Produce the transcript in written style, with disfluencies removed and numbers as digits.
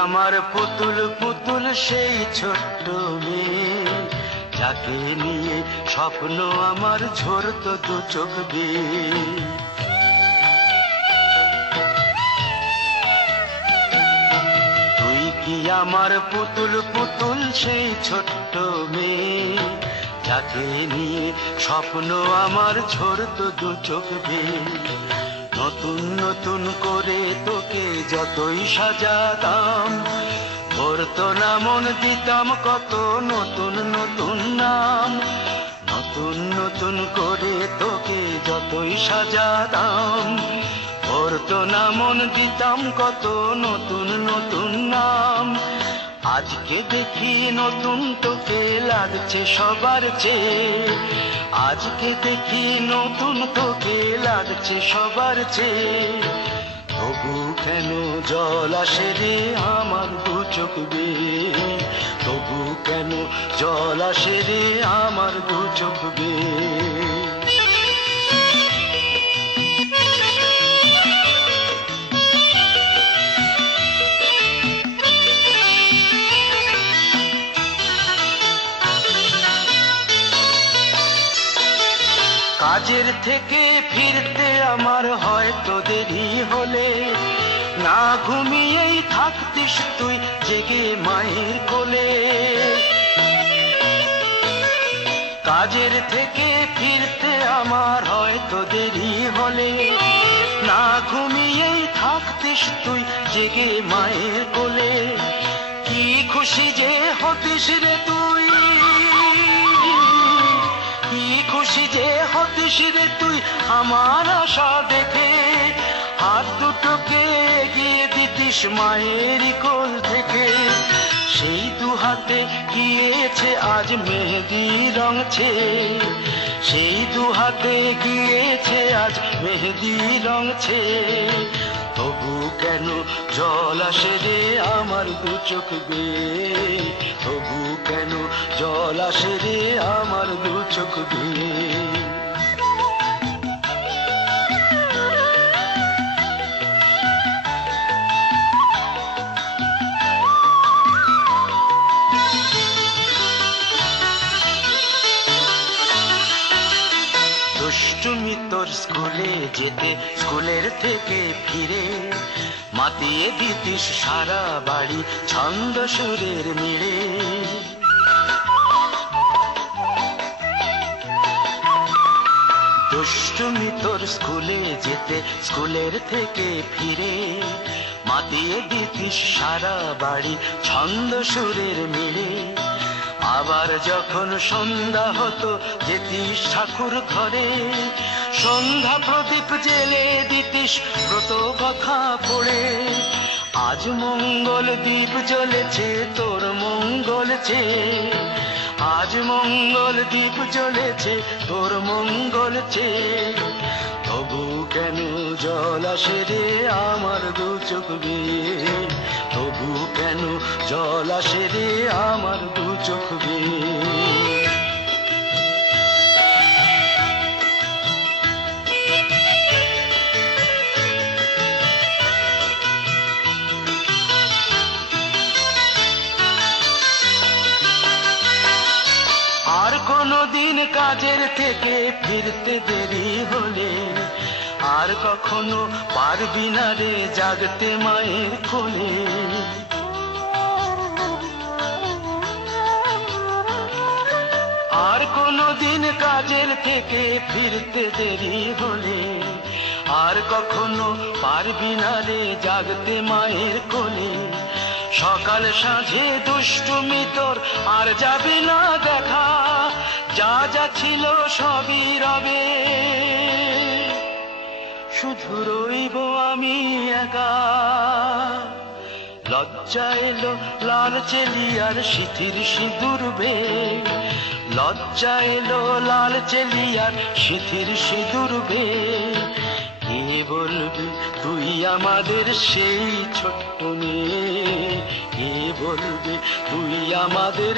আমার পুতুল পুতুল সেই ছোট্ট মেয়ে, যাকে নিয়ে স্বপ্ন আমার ঝরতো দু চোখ বেয়ে। তুই কি আমার পুতুল পুতুল সেই ছোট্ট মেয়ে, যাকে নিয়ে স্বপ্ন আমার ঝরতো দু চোখ বেয়ে। নতুন নতুন করে তোকে যতই সাজাতাম, ভরতো না মন, দিতাম কত নতুন নতুন নাম। নতুন নতুন করে তোকে যতই সাজাতাম, ভরতো না মন, দিতাম কত নতুন নতুন নাম। আজকে দেখি নতুন তোকে লাগছে সবার চেয়ে, আজকে দেখি নতুন তোকে লাগছে সবার চেয়ে। তবু কেন জল আসে রে আমার দু চোখ বেয়ে, তবু কেন জল আসে রে আমার দু চোখ বেয়ে। কাজের থেকে ফিরতে আমার হয়তো দেরি হলে, না ঘুমিয়েই থাকতিস তুই জেগে মায়ের কোলে। কাজের থেকে ফিরতে আমার হয়তো দেরি হলে, না ঘুমিয়েই থাকতিস তুই জেগে মায়ের কোলে। কি খুশি যে হতিস রে তুই, কি খুশি যে হতিস রে তুই আমার আশা দেখে। হাত দুটোকে এগিয়ে দিতিস মায়ের কোল থেকে, সেই দু হাতে গিয়েছে আজ মেহেদি রঙছে, সেই দু হাতে গিয়েছে আজ মেহেদি রঙছে। তবু কেন জল আসে রে আমার দু চোখ বেয়ে, তবু কেন জল আসে রে আমার দু চোখ বেয়ে। দুষ্টুমি তোর স্কুলে যেতে, স্কুলের থেকে ফিরে মাতিয়ে দিতিস সারা বাড়ি ছন্দ সুরের মিড়ে। দুষ্টুমি তোর স্কুলে যেতে, স্কুলের থেকে ফিরে মাতিয়ে দিতিস সারা বাড়ি ছন্দ সুরের মিড়ে। আবার যখন সন্ধ্যা হতো যেতিস ঠাকুর ঘরে, সন্ধ্যা প্রদীপ জেলে দিতিস ব্রত কথা পড়ে। আজ মঙ্গল দ্বীপ জ্বলেছে তোর মঙ্গল চেয়ে, আজ মঙ্গল দ্বীপ জ্বলেছে তোর মঙ্গল চেয়ে। তবু কেন জল আসে রে আমার দু চোখ বেয়ে, তবু কেন জল আসে রে আমার দু চোখ বেয়ে। আর কোনদিন কাজের থেকে ফিরতে দেরি হলে, আর কখনো পারবি না রে জাগতে মায়ের কোলে। আর কোনদিন কাজের থেকে ফিরতে দেরি হলে, আর কখনো পারবি না রে জাগতে মায়ের কোলে। সকাল সাঁঝে দুষ্টুমি তোর আর যাবে না দেখা, যা যা ছিল সবই রবে, শুধু রইব আমি একা। লজ্জা এলো লাল চেলিয়ার সিথির সিঁদুর বেয়ে, লজ্জা এলো লাল চেলিয়ার সিথির সিঁদুর বেয়ে। কে বলবি তুই আমাদের সেই ছোট্ট মেয়ে, কে বলবি তুই আমাদের